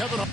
Kevin.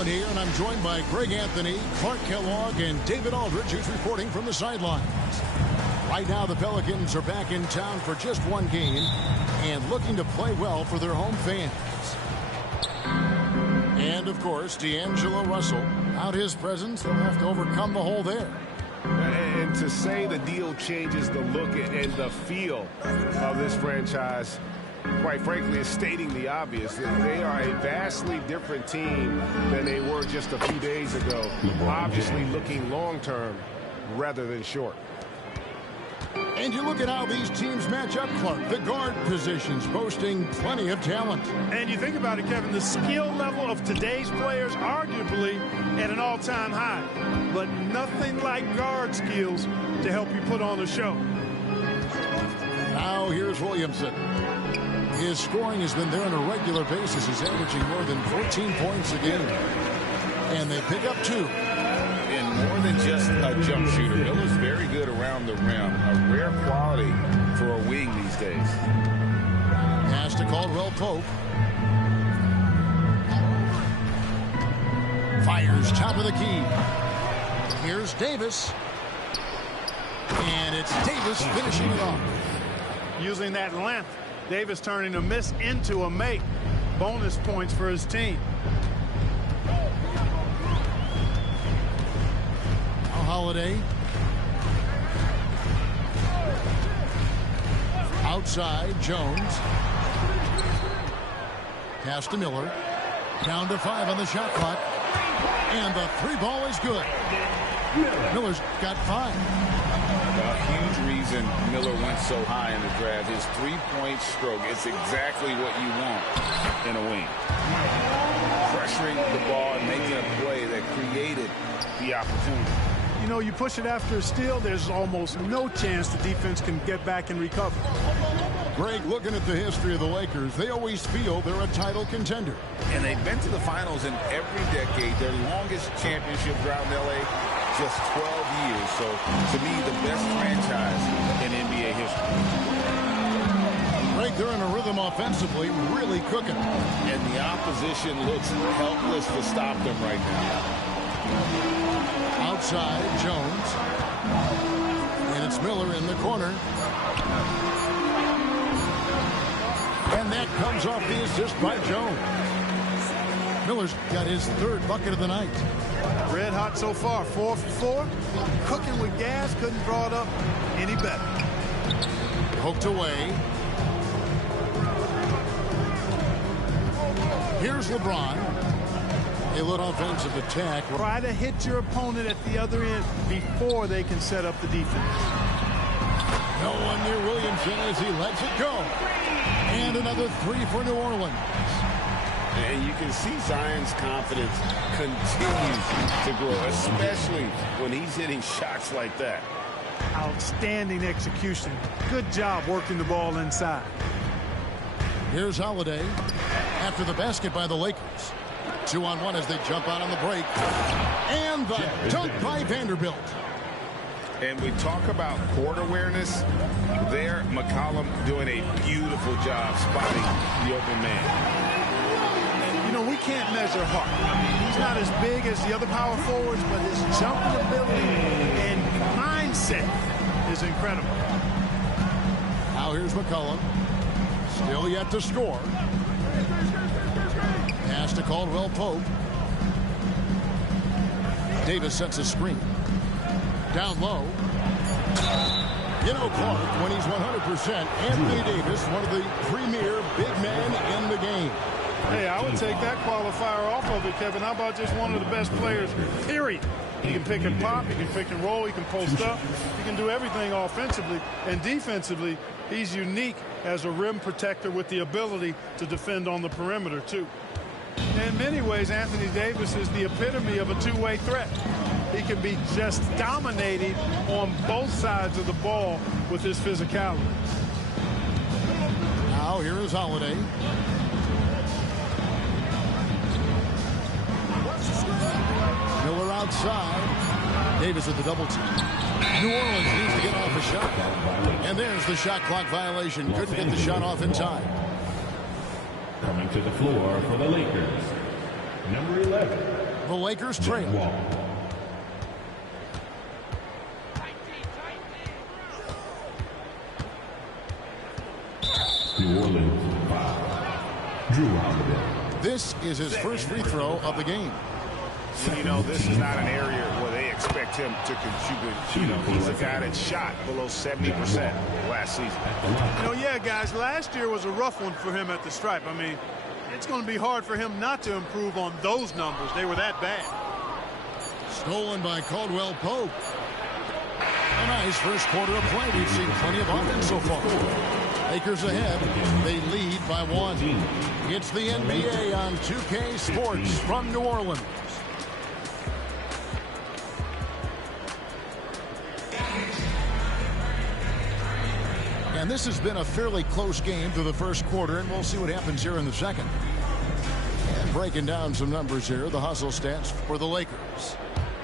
Here, and I'm joined by Greg Anthony, Clark Kellogg, and David Aldridge, who's reporting from the sidelines. Right now, the Pelicans are back in town for just one game and looking to play well for their home fans. And, of course, D'Angelo Russell. Without his presence, they'll have to overcome the hole there. And to say the deal changes the look and the feel of this franchise, quite frankly, is stating the obvious. They are a vastly different team than they were just a few days ago. Obviously looking long-term rather than short. And you look at how these teams match up, Clark. The guard positions boasting plenty of talent. And you think about it, Kevin, the skill level of today's players arguably at an all-time high. But nothing like guard skills to help you put on a show. Now here's Williamson. His scoring has been there on a regular basis. He's averaging more than 14 points a game. And they pick up 2. And more than just a jump shooter, Miller's very good around the rim. A rare quality for a wing these days. Pass to Caldwell Pope. Fires top of the key. Here's Davis. And it's Davis finishing it off. Using that length. Davis turning a miss into a make. Bonus points for his team. Holiday. Outside, Jones. Pass to Miller. Down to 5 on the shot clock. And the 3-ball is good. Miller's got 5. A huge reason Miller went so high in the draft. His three-point stroke is exactly what you want in a wing. Pressuring the ball and making a play that created the opportunity. You know, you push it after a steal, there's almost no chance the defense can get back and recover. Greg, looking at the history of the Lakers, they always feel they're a title contender. And they've been to the finals in every decade. Their longest championship drought in L.A., just 12 years. So, to me, the best franchise in NBA history. Greg, they're in a rhythm offensively, really cooking. And the opposition looks helpless to stop them right now. Outside, Jones. And it's Miller in the corner. And that comes off the assist by Jones. Miller's got his 3rd bucket of the night. Red hot so far, 4 for 4. Cooking with gas, couldn't draw it up any better. Hooked away. Here's LeBron. A little offensive attack. Try to hit your opponent at the other end before they can set up the defense. No one near Williamson as he lets it go. And another 3 for New Orleans. And you can see Zion's confidence continues to grow, especially when he's hitting shots like that. Outstanding execution. Good job working the ball inside. Here's Holiday. after the basket by the Lakers. 2-on-1 as they jump out on the break. And the dunk by Vanderbilt. And we talk about court awareness. There, McCollum doing a beautiful job spotting the open man. You know, we can't measure heart. I mean, he's not as big as the other power forwards, but his jumping ability and mindset is incredible. Now here's McCollum. Still yet to score. Pass to Caldwell Pope. Davis sets a screen. Down low. You know, Clark, when he's 100%, Anthony Davis, one of the premier big men in the game. Hey, I would take that qualifier off of it, Kevin. How about just one of the best players, period? He can pick and pop, he can pick and roll, he can post up, he can do everything offensively. And defensively, he's unique as a rim protector with the ability to defend on the perimeter, too. In many ways, Anthony Davis is the epitome of a two-way threat. He can be just dominating on both sides of the ball with his physicality. Now here is Holiday. Miller outside. Davis with the double team. New Orleans needs to get off a shot. And there's the shot clock violation. Couldn't get the shot off in time. Coming to the floor for the Lakers, number 11. The Lakers trail. New Orleans 5. Drew Holiday. This is his first free throw of the game. You know, this is not an area where they expect him to contribute. You know, he's a guy that shot below 70% last season. You know, yeah, guys, last year was a rough one for him at the stripe. I mean, it's going to be hard for him not to improve on those numbers. They were that bad. Stolen by Caldwell Pope. A nice first quarter of play. We've seen plenty of offense so far. Lakers ahead. They lead by 1. It's the NBA on 2K Sports from New Orleans. And this has been a fairly close game through the first quarter, and we'll see what happens here in the second. And breaking down some numbers here, the hustle stats for the Lakers.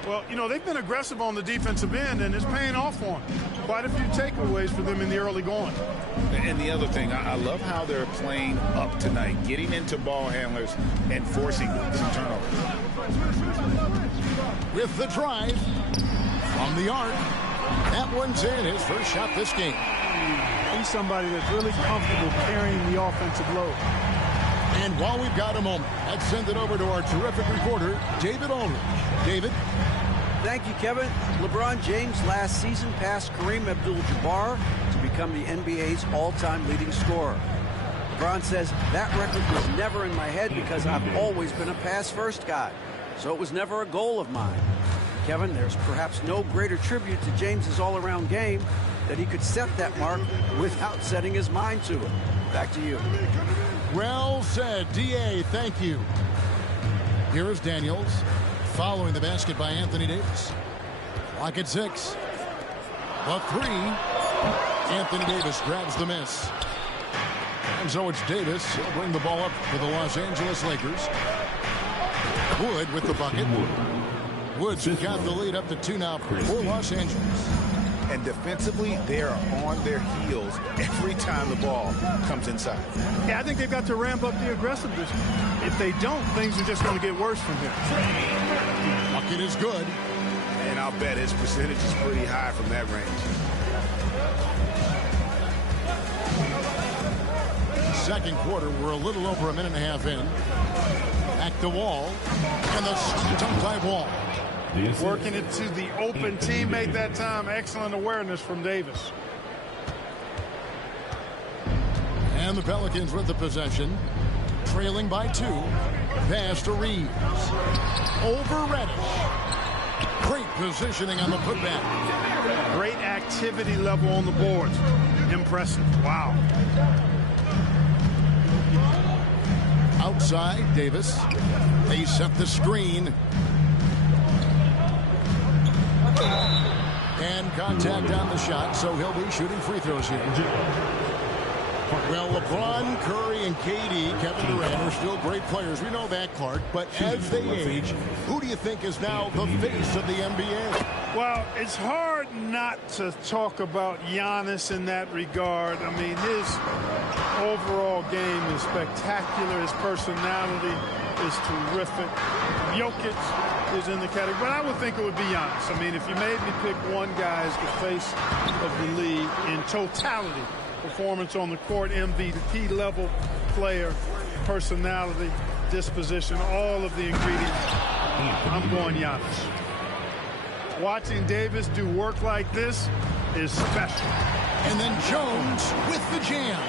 Well, you know, they've been aggressive on the defensive end, and it's paying off for them. Quite a few takeaways for them in the early going. And the other thing, I love how they're playing up tonight, getting into ball handlers and forcing some turnovers. With the drive from the arc, that one's in, his first shot this game. He's somebody that's really comfortable carrying the offensive load. And while we've got a moment, let's send it over to our terrific reporter, David Aldridge. David? Thank you, Kevin. LeBron James last season passed Kareem Abdul-Jabbar to become the NBA's all-time leading scorer. LeBron says that record was never in my head because I've always been a pass-first guy, so it was never a goal of mine. Kevin, there's perhaps no greater tribute to James's all-around game that he could set that mark without setting his mind to it. Back to you. Well said, D.A. Thank you. Here is Daniels following the basket by Anthony Davis. Clock at 6. The 3. Anthony Davis grabs the miss. And so it's Davis. He'll bring the ball up for the Los Angeles Lakers. Wood with the bucket. Woods got the lead up to 2 now for Los Angeles. And defensively, they are on their heels every time the ball comes inside. Yeah, I think they've got to ramp up the aggressiveness. If they don't, things are just going to get worse from here. Bucket is good. And I'll bet his percentage is pretty high from that range. Second quarter, we're a little over a minute and a half in. Back to Wall. And the tongue tie Wall. Working it to the open teammate that time. Excellent awareness from Davis. And the Pelicans with the possession. Trailing by 2. Pass to Reeves. Over Reddish. Great positioning on the putback. Great activity level on the boards. Impressive. Wow. Outside, Davis. They set the screen. And contact on the shot, so he'll be shooting free throws here. Well, LeBron, Curry, and KD, Kevin Durant, are still great players. We know that, Clark. But as they age, who do you think is now the face of the NBA? Well, it's hard not to talk about Giannis in that regard. I mean, his overall game is spectacular. His personality is terrific. Jokic is in the category, but I would think it would be Giannis. I mean, if you made me pick one guy as the face of the league in totality, performance on the court, MVP level player, personality, disposition, all of the ingredients, I'm going Giannis. Watching Davis do work like this is special. And then Jones with the jam.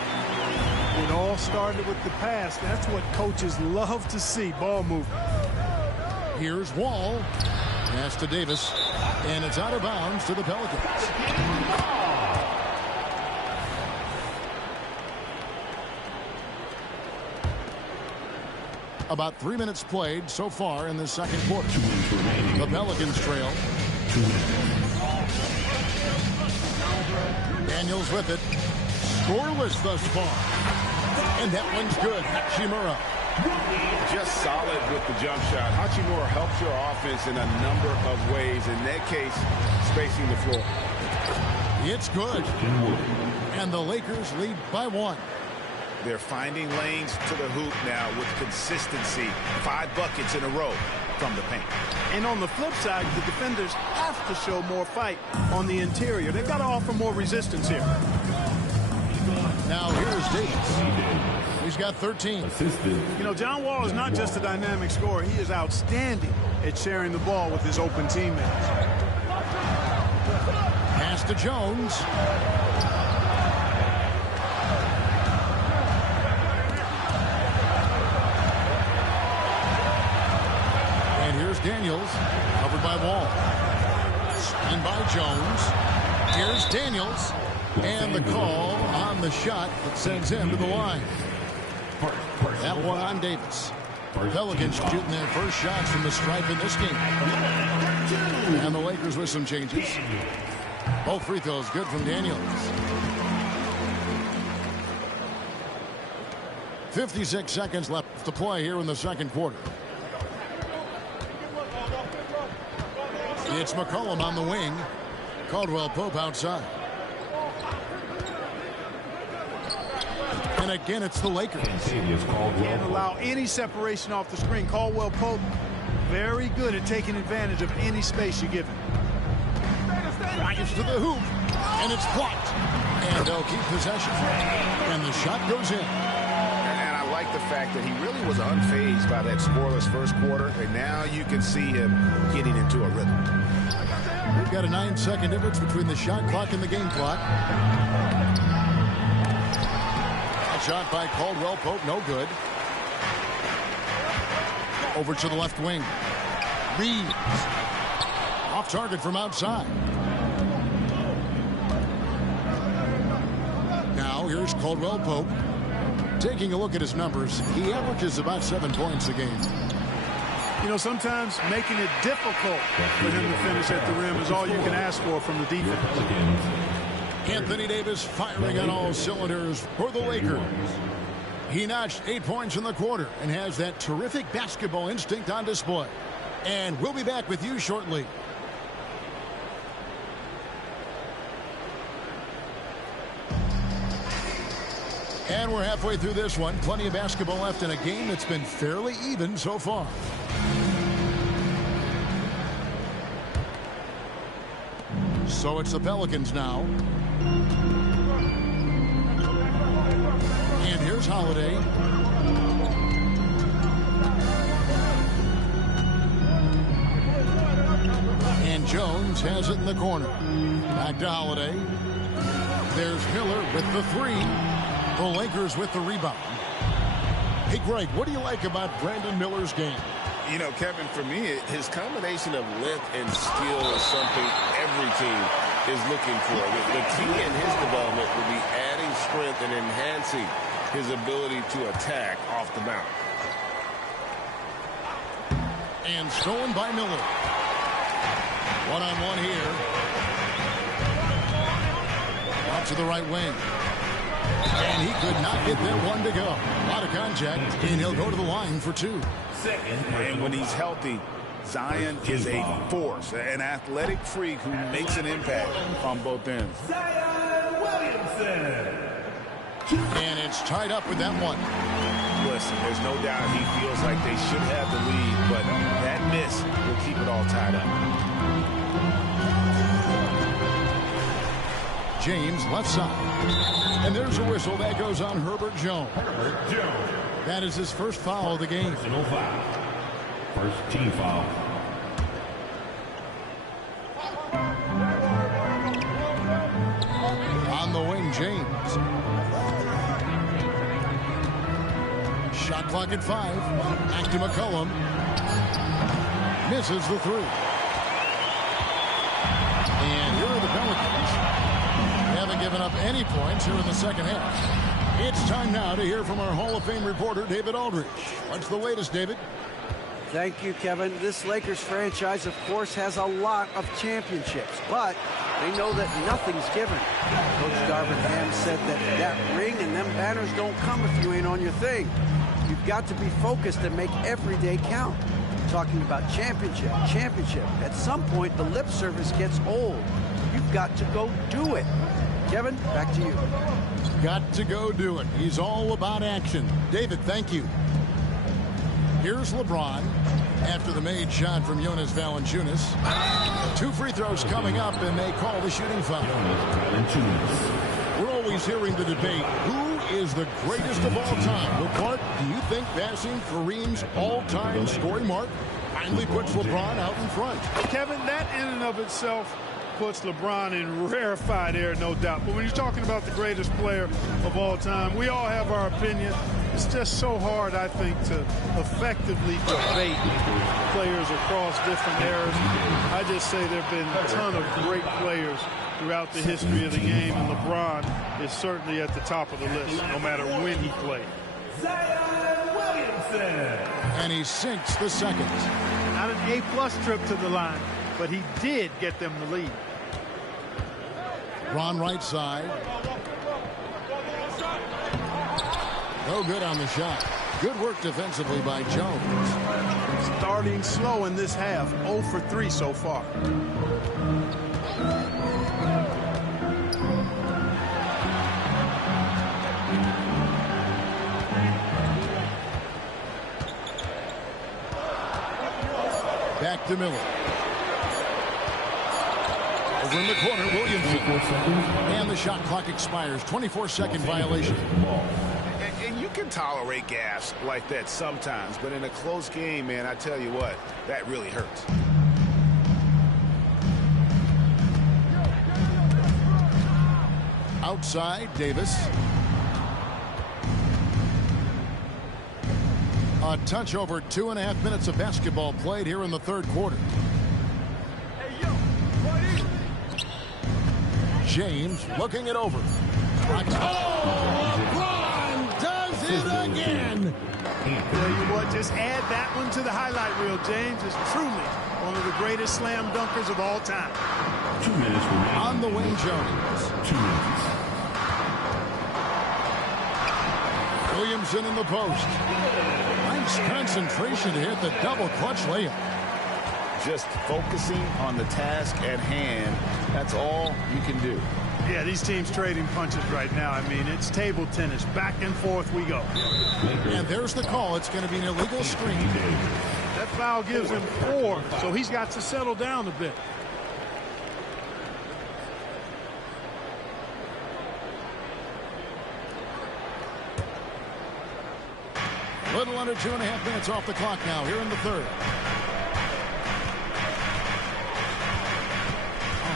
It all started with the pass. That's what coaches love to see, ball movement. Here's Wall. Pass to Davis. And it's out of bounds to the Pelicans. About 3 minutes played so far in the second quarter. The Pelicans trail. Daniels with it. Scoreless thus far. And that one's good. Hachimura. Just solid with the jump shot. Hachimura helps your offense in a number of ways. In that case, spacing the floor. It's good. And the Lakers lead by 1. They're finding lanes to the hoop now with consistency. 5 buckets in a row from the paint. And on the flip side, the defenders have to show more fight on the interior. They've got to offer more resistance here. Now here's Davis. He's got 13. You know, John Wall is not just a dynamic scorer. He is outstanding at sharing the ball with his open teammates. Pass to Jones. Daniels, covered by Wall. And by Jones. Here's Daniels. And the call on the shot that sends him to the line. That one on Davis. Pelicans shooting their first shots from the stripe in this game. And the Lakers with some changes. Both free throws good from Daniels. 56 seconds left to play here in the second quarter. It's McCollum on the wing. Caldwell Pope outside. And again, it's the Lakers. Can't allow any separation off the screen. Caldwell Pope, very good at taking advantage of any space you give him. Drives to the hoop, and it's blocked. And they'll keep possession. And the shot goes in. And I like the fact that he really was unfazed by that scoreless first quarter. And now you can see him getting into a rhythm. We've got a 9-second difference between the shot clock and the game clock. A shot by Caldwell Pope, no good. Over to the left wing. Reeves. Off target from outside. Now here's Caldwell Pope. Taking a look at his numbers, he averages about 7 points a game. You know, sometimes making it difficult for him to finish at the rim is all you can ask for from the defense. Anthony Davis firing on all cylinders for the Lakers. He notched 8 points in the quarter and has that terrific basketball instinct on display. And we'll be back with you shortly. And we're halfway through this one. Plenty of basketball left in a game that's been fairly even so far. So it's the Pelicans now. And here's Holiday. And Jones has it in the corner. Back to Holiday. There's Miller with the three. The Lakers with the rebound. Hey, Greg, what do you like about Brandon Miller's game? You know, Kevin, for me, his combination of length and skill is something every team is looking for. The key in his development will be adding strength and enhancing his ability to attack off the bounce. And stolen by Miller. One-on-one here. Out to the right wing. And he could not get that one to go. A lot of contact, and he'll go to the line for 2. And when he's healthy, Zion is a force, an athletic freak who makes an impact on both ends. Zion Williamson. And it's tied up with that one. Listen, there's no doubt he feels like they should have the lead, but that miss will keep it all tied up. James left side. And there's a whistle that goes on Herbert Jones. That is his first foul of the game. Personal foul. First team foul. On the wing, James. Shot clock at 5. Back to McCollum. Misses the 3. And here are the Pelicans. They haven't given up any points here in the second half. It's time now to hear from our Hall of Fame reporter, David Aldridge. What's the latest, David? Thank you, Kevin. This Lakers franchise, of course, has a lot of championships, but they know that nothing's given. Coach Darvin Ham said that ring and them banners don't come if you ain't on your thing. You've got to be focused and make every day count. Talking about championship. At some point, the lip service gets old. You've got to go do it. Kevin, back to you. Got to go do it. He's all about action. David, thank you. Here's LeBron after the made shot from Jonas Valanciunas. 2 free throws coming up, and they call the shooting foul. We're always hearing the debate, who is the greatest of all time? Well, Clark, do you think passing Kareem's all-time scoring mark finally puts LeBron out in front? Kevin, that in and of itself puts LeBron in rarefied air, no doubt. But when you're talking about the greatest player of all time, we all have our opinion. It's just so hard, I think, to effectively debate players across different eras. I just say there have been a ton of great players throughout the history of the game, and LeBron is certainly at the top of the list, no matter when he played. Zion Williamson. And he sinks the second. Not an A-plus trip to the line, but he did get them the lead. Ron right side. No good on the shot. Good work defensively by Jones. Starting slow in this half, 0 for 3 so far. Back to Miller. Over in the corner, Williamson. And the shot clock expires. 24-second violation. And you can tolerate gas like that sometimes, but in a close game, man, I tell you what, that really hurts. Outside, Davis. A touch over 2.5 minutes of basketball played here in the third quarter. James looking it over. LeBron does it again. Tell you what, just add that one to the highlight reel. James is truly one of the greatest slam dunkers of all time. 2 minutes remaining. On the wing, Jones. 2 minutes. Williamson in the post. Nice concentration to hit the double clutch layup. Just focusing on the task at hand, that's all you can do. Yeah, these teams trading punches right now. I mean, it's table tennis. Back and forth we go. And there's the call. It's going to be an illegal screen. That foul gives him 4, so he's got to settle down a bit. Little under 2.5 minutes off the clock now here in the third.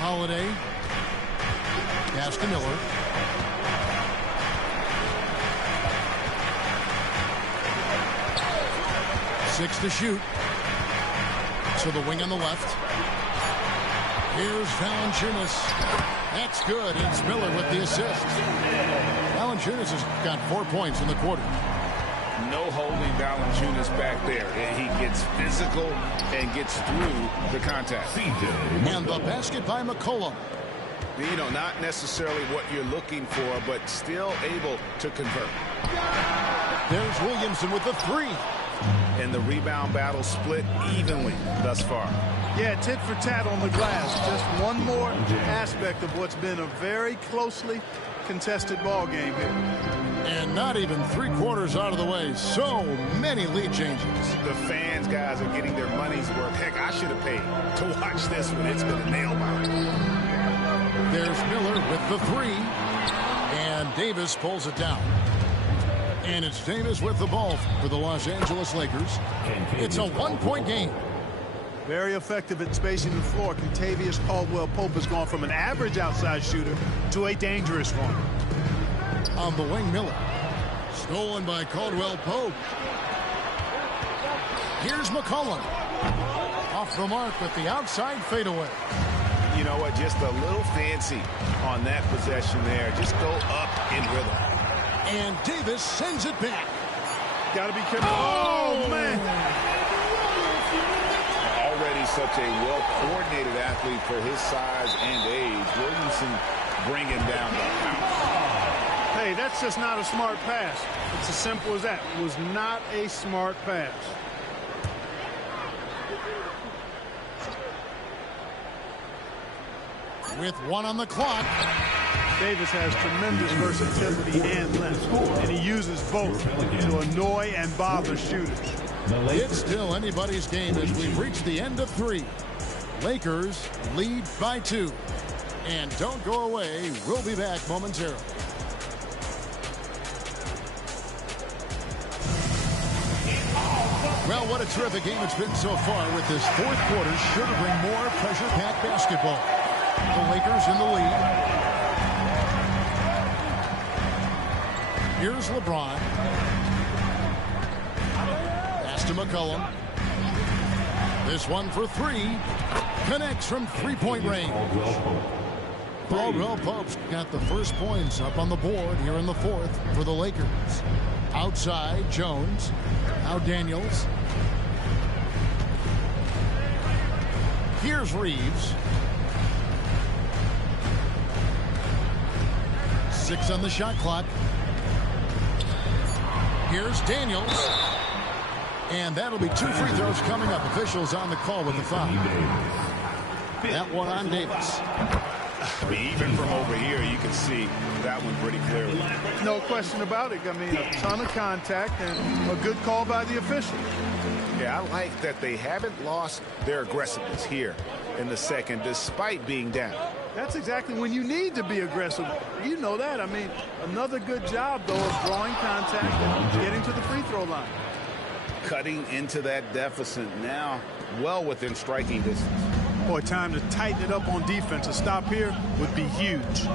Holiday. Pass to Miller. Six to shoot. To the wing on the left. Here's Valanciunas. That's good. It's Miller with the assist. Valanciunas has got 4 points in the quarter. No holding Valanciunas back there. He gets physical and gets through the contact. And the basket by McCollum. You know, not necessarily what you're looking for, but still able to convert. There's Williamson with the three. And the rebound battle split evenly thus far. Yeah, tit for tat on the glass. Just one more aspect of what's been a very closely contested ball game here. And not even 3/4 out of the way. So many lead changes. The fans, guys, are getting their money's worth. Heck, I should have paid to watch this one. It's been a nail-biter. There's Miller with the three. And Davis pulls it down. And it's Davis with the ball for the Los Angeles Lakers. It's a one-point game. Very effective at spacing the floor. Kentavious Caldwell-Pope has gone from an average outside shooter to a dangerous one. On the wing, Miller. Stolen by Caldwell-Pope. Here's McCollum. Off the mark with the outside fadeaway. You know what? Just a little fancy on that possession there. Just go up in rhythm. And Davis sends it back. Got to be careful. Oh, man. Already such a well-coordinated athlete for his size and age. Williamson bringing down the house. Hey, that's just not a smart pass. It's as simple as that. It was not a smart pass. With one on the clock. Davis has tremendous versatility and length, and he uses both to annoy and bother shooters. It's still anybody's game as we've reached the end of 3. Lakers lead by 2. And don't go away. We'll be back momentarily. Well, what a terrific game it's been so far, with this fourth quarter sure to bring more pressure-packed basketball. The Lakers in the lead. Here's LeBron. Pass to McCollum. This one for 3. Connects from three-point range. Caldwell-Pope's got the first points up on the board here in the fourth for the Lakers. Outside, Jones. Now Daniels. Here's Reeves. 6 on the shot clock. Here's Daniels. And that'll be 2 free throws coming up. Officials on the call with the foul. That one on Davis. I mean, even from over here, you can see that one pretty clearly. No question about it. I mean, a ton of contact and a good call by the official. Yeah, I like that they haven't lost their aggressiveness here in the second, despite being down. That's exactly when you need to be aggressive. You know that. I mean, another good job, though, of drawing contact and getting to the free throw line. Cutting into that deficit now, well within striking distance. Boy, time to tighten it up on defense. A stop here would be huge.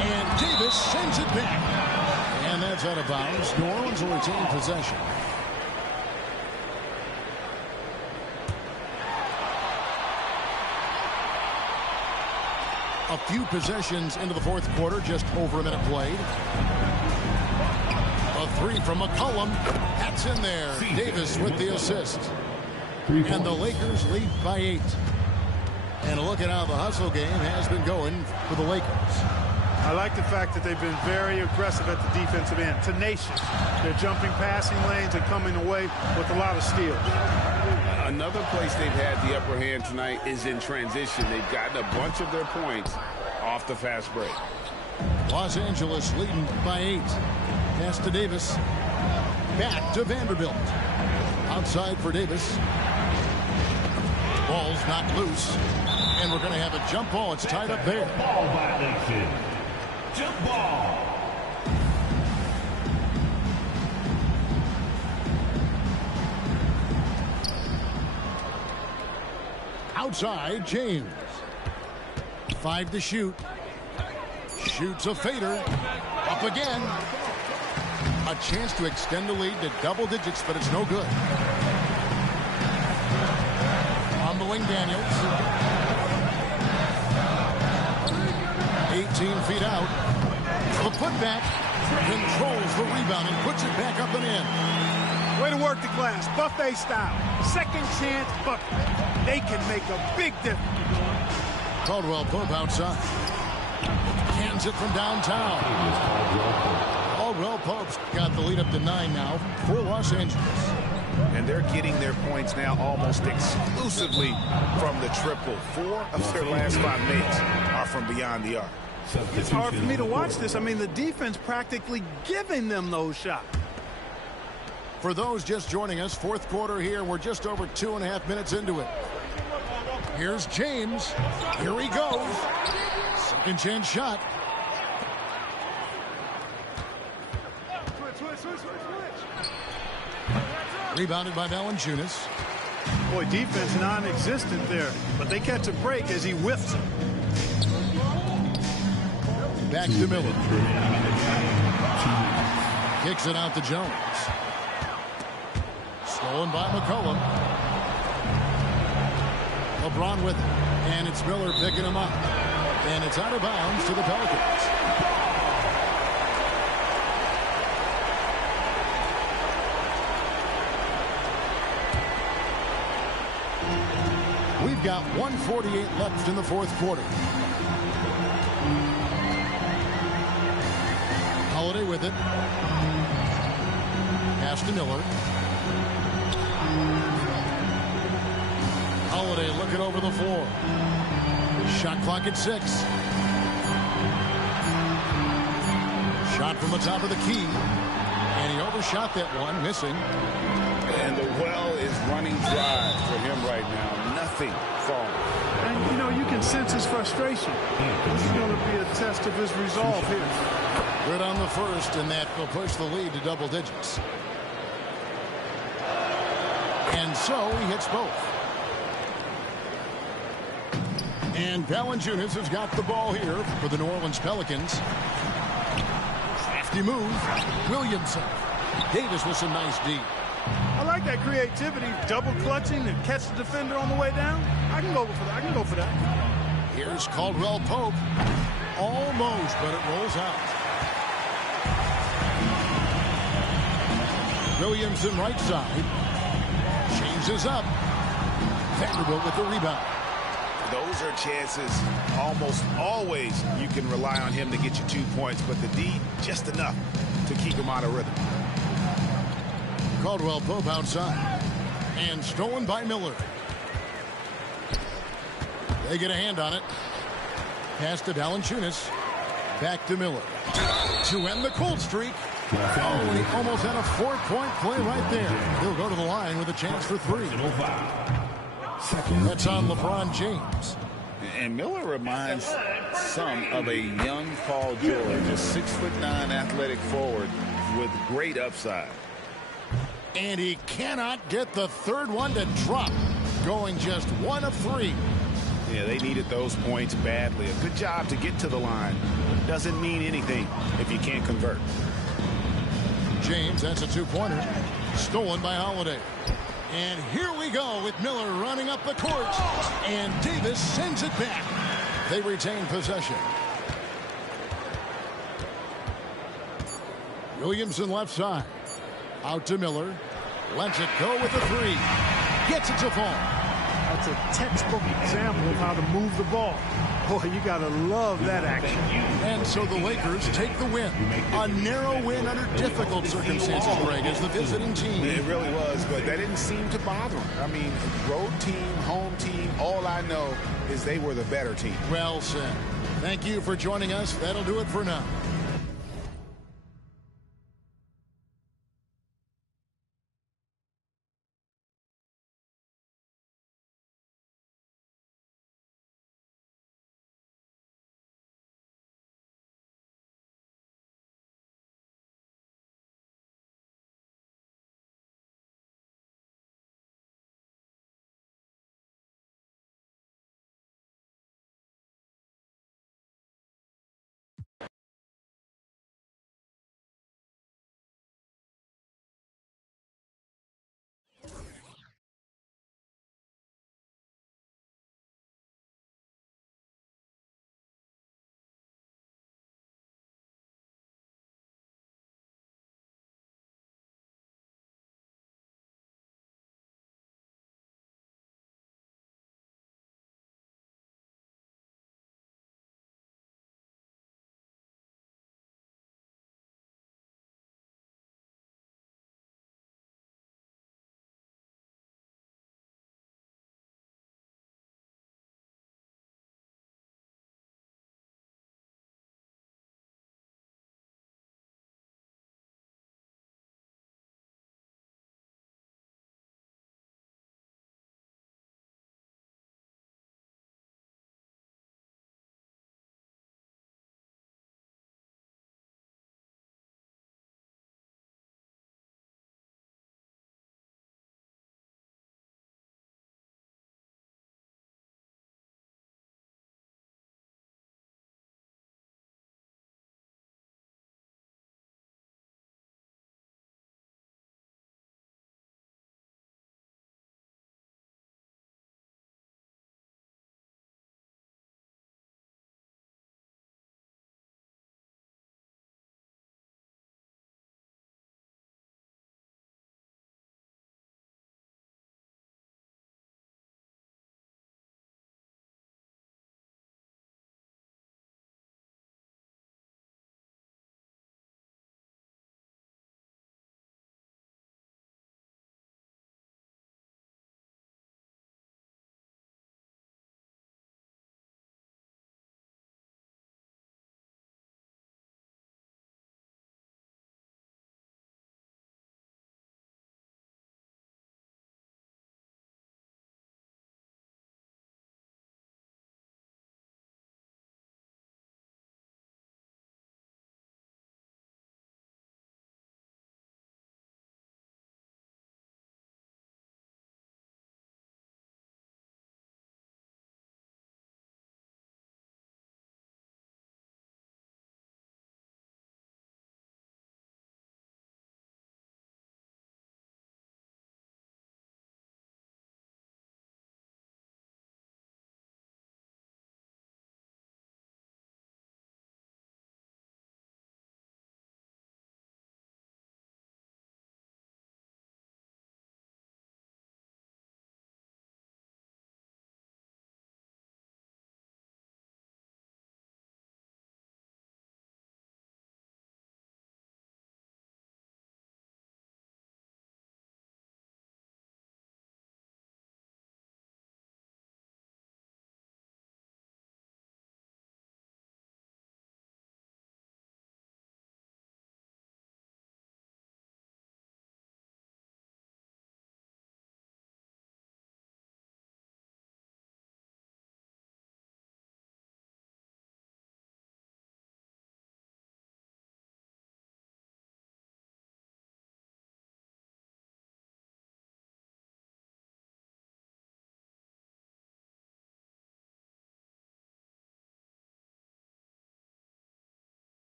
And Davis sends it back. And that's out of bounds. New Orleans will retain possession. A few possessions into the fourth quarter, just over a minute played. A 3 from McCollum. That's in there. Davis with the assist. And the Lakers lead by 8. And look at how the hustle game has been going for the Lakers. I like the fact that they've been very aggressive at the defensive end. Tenacious. They're jumping passing lanes and coming away with a lot of steals. Another place they've had the upper hand tonight is in transition. They've gotten a bunch of their points off the fast break. Los Angeles leading by 8. Pass to Davis. Back to Vanderbilt. Outside for Davis. Ball's not loose. And we're going to have a jump ball. It's tied up there. Ball violation. Jump ball. Outside, James. 5 to shoot. Shoots a fader. Up again. A chance to extend the lead to double digits, but it's no good. On the wing, Daniels. 18 feet out. The putback controls the rebound and puts it back up and in. Way to work the glass, buffet style. Second chance bucket. They can make a big difference. Caldwell Pope outside. Cans it from downtown. Caldwell Pope's got the lead up to 9 now for Los Angeles. And they're getting their points now almost exclusively from the triple. 4 of their last 5 makes are from beyond the arc. It's hard for me to watch this. I mean, the defense practically giving them those shots. For those just joining us, fourth quarter here. We're just over 2.5 minutes into it. Here's James. Here he goes. Second chance shot. Rebounded by Valanciunas. Boy, defense non-existent there, but they catch a break as he whiffs it. Back to Miller. Kicks it out to Jones. Stolen by McCollum. LeBron with it. And it's Miller picking him up. And it's out of bounds to the Pelicans. We've got 1:48 left in the fourth quarter. Holiday with it. Pass to Miller. Holiday looking over the floor. Shot clock at 6. Shot from the top of the key. And he overshot that one, missing. And the well is running dry for him right now. Nothing falling. And, you know, you can sense his frustration. This is going to be a test of his resolve here. Good on the first, and that will push the lead to double digits. And so he hits both. And Valanciunas has got the ball here for the New Orleans Pelicans. Crafty move. Williamson. Davis with some nice D. I like that creativity, double clutching and catch the defender on the way down. I can go for that. I can go for that. Here's Caldwell Pope. Almost, but it rolls out. Williamson right side. Changes up. Vanderbilt with the rebound. Those are chances almost always you can rely on him to get you 2 points, but the D, just enough to keep him out of rhythm. Caldwell Pope outside. And stolen by Miller. They get a hand on it. Pass to Valanciunas. Back to Miller. To end the cold streak. Oh, and he almost had a 4-point play right there. He'll go to the line with a chance for 3. That's on LeBron James. And Miller reminds some of a young Paul George, a 6'9" athletic forward with great upside. And he cannot get the third one to drop. Going just 1 of 3. Yeah, they needed those points badly. A good job to get to the line. Doesn't mean anything if you can't convert. James, that's a 2-pointer. Stolen by Holiday. And here we go with Miller running up the court. And Davis sends it back. They retain possession. Williamson left side. Out to Miller. Lets it go with the 3. Gets it to fall. That's a textbook example of how to move the ball. Boy, you got to love that action. And so the Lakers take the win. A narrow win under difficult circumstances, Greg, as the visiting team. It really was, but that didn't seem to bother them. I mean, road team, home team, all I know is they were the better team. Well said. Thank you for joining us. That'll do it for now.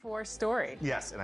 For Story. Yes, and